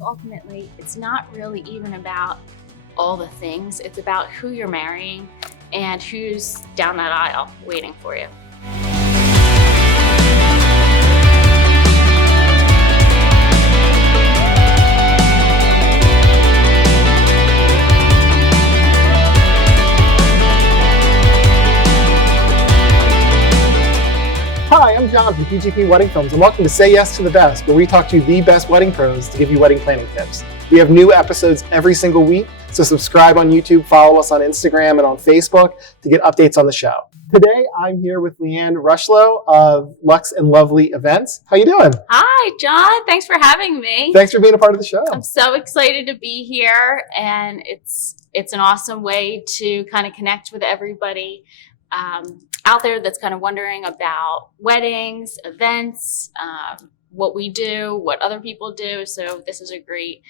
Ultimately, it's not really even about all the things. It's about who you're marrying and who's down that aisle waiting for you. Hi, I'm John from PGP Wedding Films, and welcome to Say Yes to the Best, where we talk to the best wedding pros to give you wedding planning tips. We have new episodes every single week, so subscribe on YouTube, follow us on Instagram and on Facebook to get updates on the show. Today, I'm here with Leeanne Rushlow of Luxe Lovely Events. How you doing? Hi, John. Thanks for having me. Thanks for being a part of the show. I'm so excited to be here, and it's an awesome way to kind of connect with everybody out there that's kind of wondering about weddings, events, what we do, what other people do. So this is a great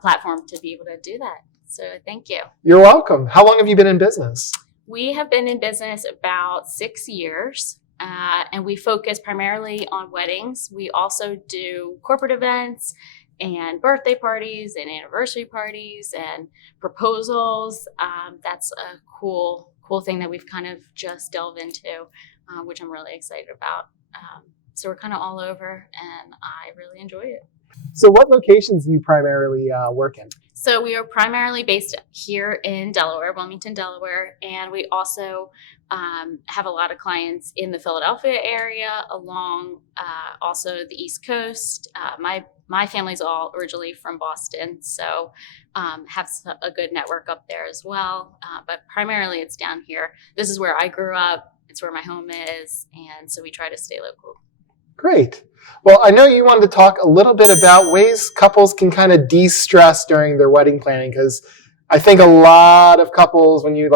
platform to be able to do that. So thank you. You're welcome. How long have you been in business? We have been in business about 6 years, and we focus primarily on weddings. We also do corporate events and birthday parties and anniversary parties and proposals. That's a cool thing that we've kind of just delved into, which I'm really excited about. So we're kind of all over, and I really enjoy it. So what locations do you primarily work in? So we are primarily based here in Delaware, Wilmington, Delaware, and we also have a lot of clients in the Philadelphia area, along also the East Coast. My family's all originally from Boston, so have a good network up there as well. But primarily it's down here. This is where I grew up. It's where my home is, and so we try to stay local. Great. Well, I know you wanted to talk a little bit about ways couples can kind of de-stress during their wedding planning, because I think a lot of couples, when you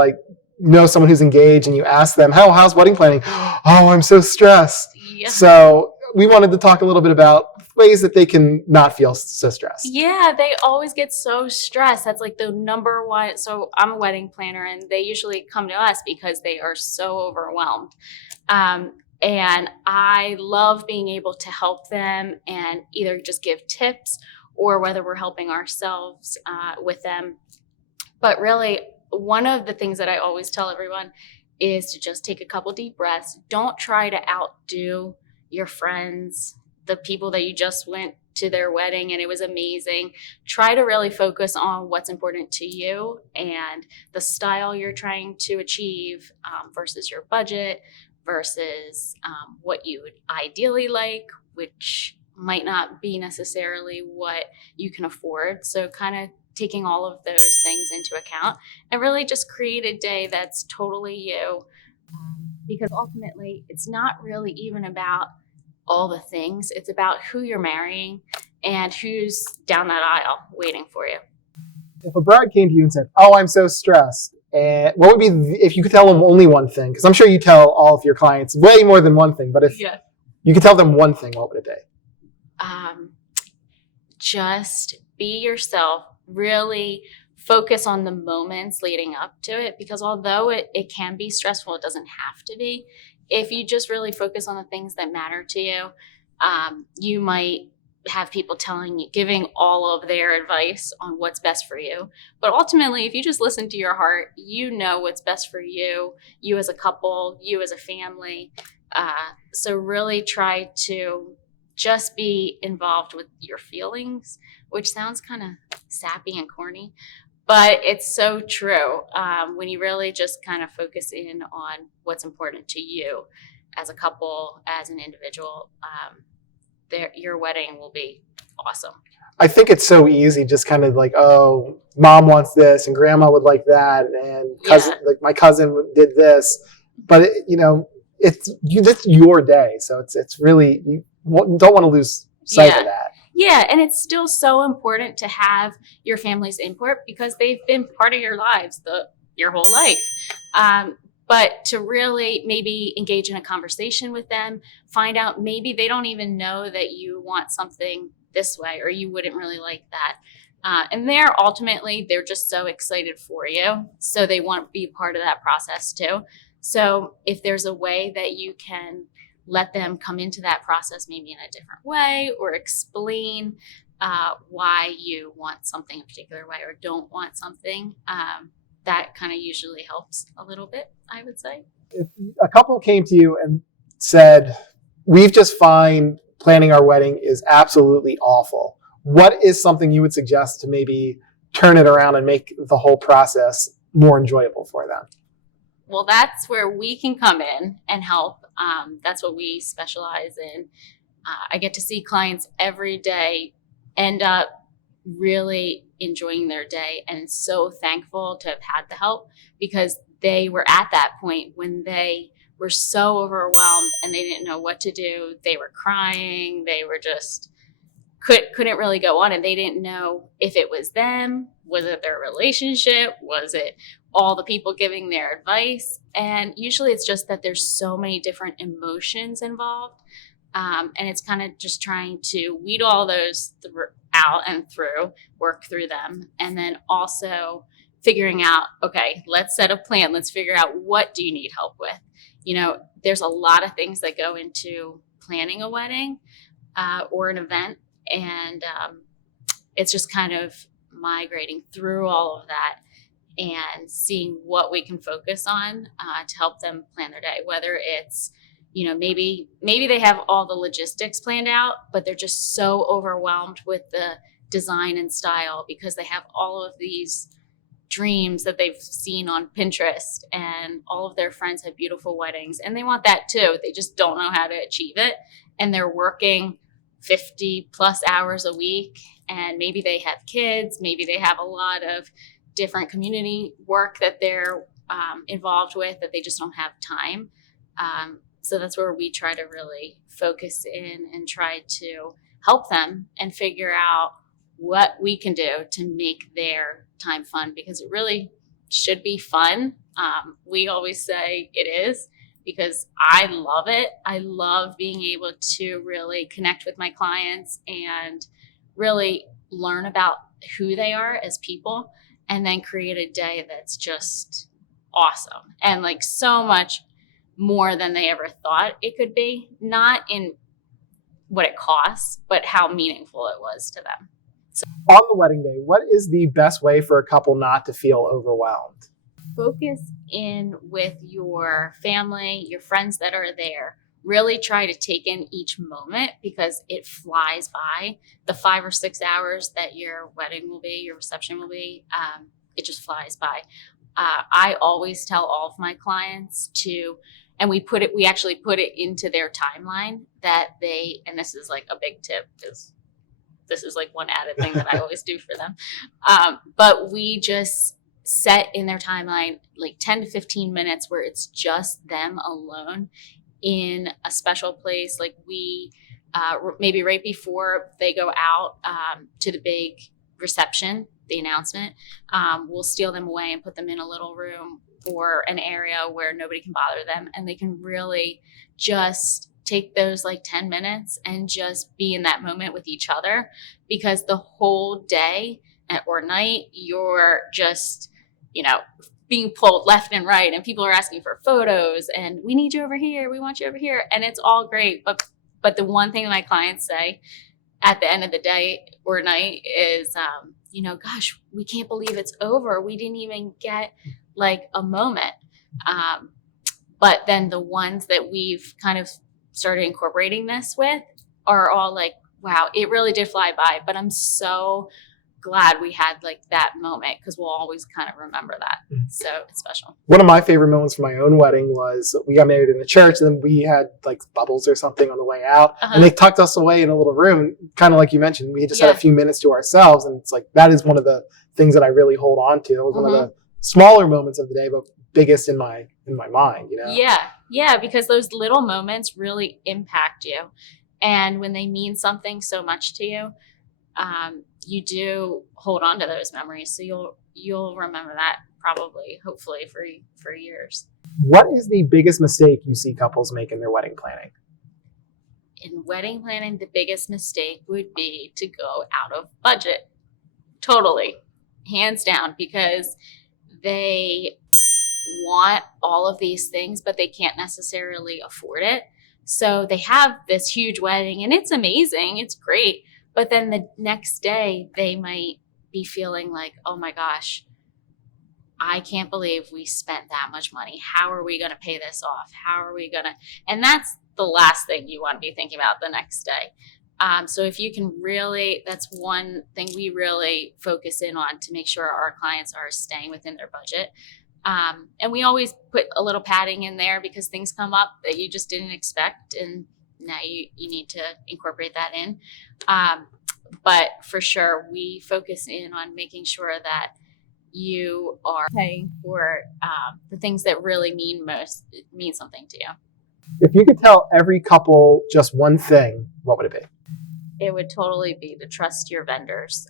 know someone who's engaged and you ask them, how's wedding planning? Oh, I'm so stressed. Yeah. So we wanted to talk a little bit about ways that they can not feel so stressed. Yeah, they always get so stressed. That's like the number one. So I'm a wedding planner, and they usually come to us because they are so overwhelmed. And I love being able to help them and either just give tips or whether we're helping ourselves with them. But really, one of the things that I always tell everyone is to just take a couple deep breaths. Don't try to outdo your friends, the people that you just went to their wedding and it was amazing. Try to really focus on what's important to you and the style you're trying to achieve versus your budget, versus what you would ideally like, which might not be necessarily what you can afford. So kind of taking all of those things into account and really just create a day that's totally you. Because ultimately, it's not really even about all the things. It's about who you're marrying and who's down that aisle waiting for you. If a bride came to you and said, "Oh, I'm so stressed," and what would be if you could tell them only one thing? Because I'm sure you tell all of your clients way more than one thing. But if you could tell them one thing, what would it be? Just be yourself. Really focus on the moments leading up to it, because although it can be stressful, it doesn't have to be. If you just really focus on the things that matter to you, you might have people giving all of their advice on what's best for you. But ultimately, if you just listen to your heart, you know what's best for you as a couple, you as a family. So really try to just be involved with your feelings, which sounds kind of sappy and corny, but it's so true. When you really just kind of focus in on what's important to you as a couple, as an individual, your wedding will be awesome. I think it's so easy, just kind of like, oh, mom wants this and grandma would like that, and cousin, like my cousin did this, but it's your day, so it's really, you don't want to lose sight of that. Yeah, and it's still so important to have your family's input because they've been part of your lives your whole life. But to really maybe engage in a conversation with them, find out maybe they don't even know that you want something this way or you wouldn't really like that. And they're just so excited for you. So they want to be part of that process too. So if there's a way that you can let them come into that process maybe in a different way or explain why you want something a particular way or don't want something. That kind of usually helps a little bit, I would say. If a couple came to you and said, we've just found planning our wedding is absolutely awful, what is something you would suggest to maybe turn it around and make the whole process more enjoyable for them? Well, that's where we can come in and help. That's what we specialize in. I get to see clients every day end up really enjoying their day and so thankful to have had the help, because they were at that point when they were so overwhelmed and they didn't know what to do. They were crying. They were just couldn't really go on, and they didn't know if it was them, was it their relationship, was it all the people giving their advice. And usually it's just that there's so many different emotions involved. And it's kind of just trying to weed all those out and through, work through them. And then also figuring out, okay, let's set a plan. Let's figure out, what do you need help with? You know, there's a lot of things that go into planning a wedding or an event. And it's just kind of migrating through all of that and seeing what we can focus on to help them plan their day, whether it's, you know, maybe they have all the logistics planned out, but they're just so overwhelmed with the design and style because they have all of these dreams that they've seen on Pinterest, and all of their friends have beautiful weddings and they want that too. They just don't know how to achieve it. And they're working 50 plus hours a week, and maybe they have kids, maybe they have a lot of different community work that they're involved with that they just don't have time. So that's where we try to really focus in and try to help them and figure out what we can do to make their time fun, because it really should be fun. We always say it is, because I love it. I love being able to really connect with my clients and really learn about who they are as people, and then create a day that's just awesome and like so much more than they ever thought it could be. Not in what it costs, but how meaningful it was to them. On the wedding day, what is the best way for a couple not to feel overwhelmed? Focus in with your family, your friends that are there. Really try to take in each moment, because it flies by. The 5 or 6 hours that your wedding will be, your reception will be, it just flies by. I always tell all of my clients to, and we actually put it into their timeline that they, and this is like a big tip, because this is like one added thing that I always do for them. But we just set in their timeline like 10 to 15 minutes where it's just them alone in a special place. Like we, maybe right before they go out to the big reception, the announcement, we'll steal them away and put them in a little room or an area where nobody can bother them. And they can really just take those like 10 minutes and just be in that moment with each other, because the whole day or night, you're just, you know, being pulled left and right, and people are asking for photos and we need you over here, we want you over here, and it's all great. But the one thing that my clients say at the end of the day or night is, you know, gosh, we can't believe it's over. We didn't even get like a moment. But then the ones that we've kind of started incorporating this with are all like, wow, it really did fly by, but I'm so glad we had like that moment, because we'll always kind of remember that. So it's special. One of my favorite moments from my own wedding was we got married in the church, and then we had like bubbles or something on the way out, and they tucked us away in a little room, kind of like you mentioned. We just had a few minutes to ourselves, and it's like that is one of the things that I really hold on to. It was one of the smaller moments of the day, but biggest in my mind, you know? Yeah, because those little moments really impact you, and when they mean something so much to you, you do hold on to those memories. So you'll remember that probably, hopefully, for years. What is the biggest mistake you see couples make in their wedding planning? In wedding planning, the biggest mistake would be to go out of budget. Totally. Hands down, because they want all of these things, but they can't necessarily afford it. So they have this huge wedding and it's amazing. It's great. But then the next day they might be feeling like, oh my gosh, I can't believe we spent that much money. How are we going to pay this off? How are we going to, and that's the last thing you want to be thinking about the next day. So if you can really, that's one thing we really focus in on to make sure our clients are staying within their budget. And we always put a little padding in there because things come up that you just didn't expect. And now you need to incorporate that in. But for sure, we focus in on making sure that you are paying for the things that really mean something to you. If you could tell every couple just one thing, what would it be? It would totally be to trust your vendors.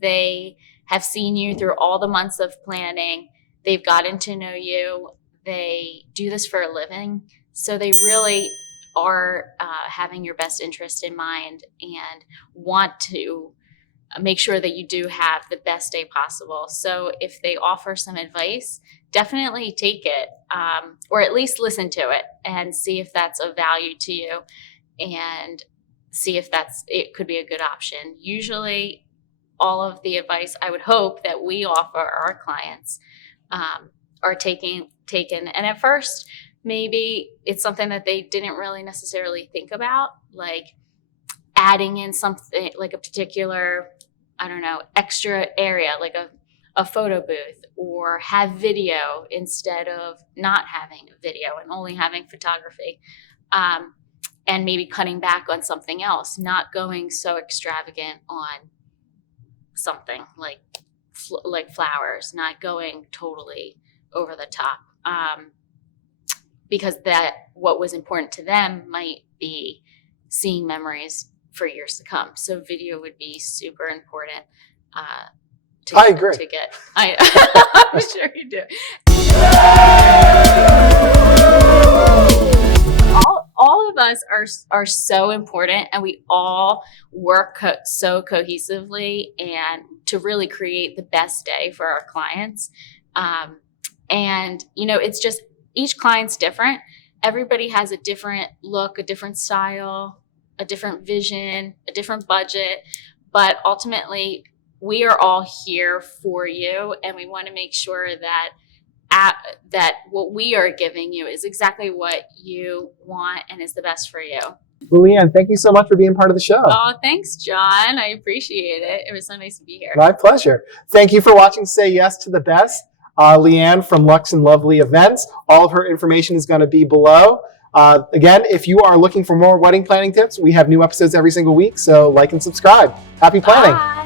They have seen you through all the months of planning. They've gotten to know you. They do this for a living. So they really are having your best interest in mind and want to make sure that you do have the best day possible. So if they offer some advice, definitely take it, or at least listen to it and see if that's of value to you and see if it could be a good option. Usually all of the advice I would hope that we offer our clients are taken. And at first, maybe it's something that they didn't really necessarily think about, like adding in something like a particular, extra area, like a photo booth, or have video instead of not having video and only having photography. And maybe cutting back on something else, not going so extravagant on something like flowers, not going totally over the top. Because what was important to them might be seeing memories for years to come. So video would be super important. I agree. To get, I'm sure you do. All of us are so important, and we all work so cohesively and to really create the best day for our clients. And it's just each client's different. Everybody has a different look, a different style, a different vision, a different budget, but ultimately we are all here for you, and we want to make sure that what we are giving you is exactly what you want and is the best for you. Well, Leeanne, thank you so much for being part of the show. Oh, thanks, John. I appreciate it. It was so nice to be here. My pleasure. Thank you for watching Say Yes to the Best. Leeanne from Luxe Lovely Events. All of her information is going to be below. Again, if you are looking for more wedding planning tips, we have new episodes every single week, so like and subscribe. Happy planning. Bye.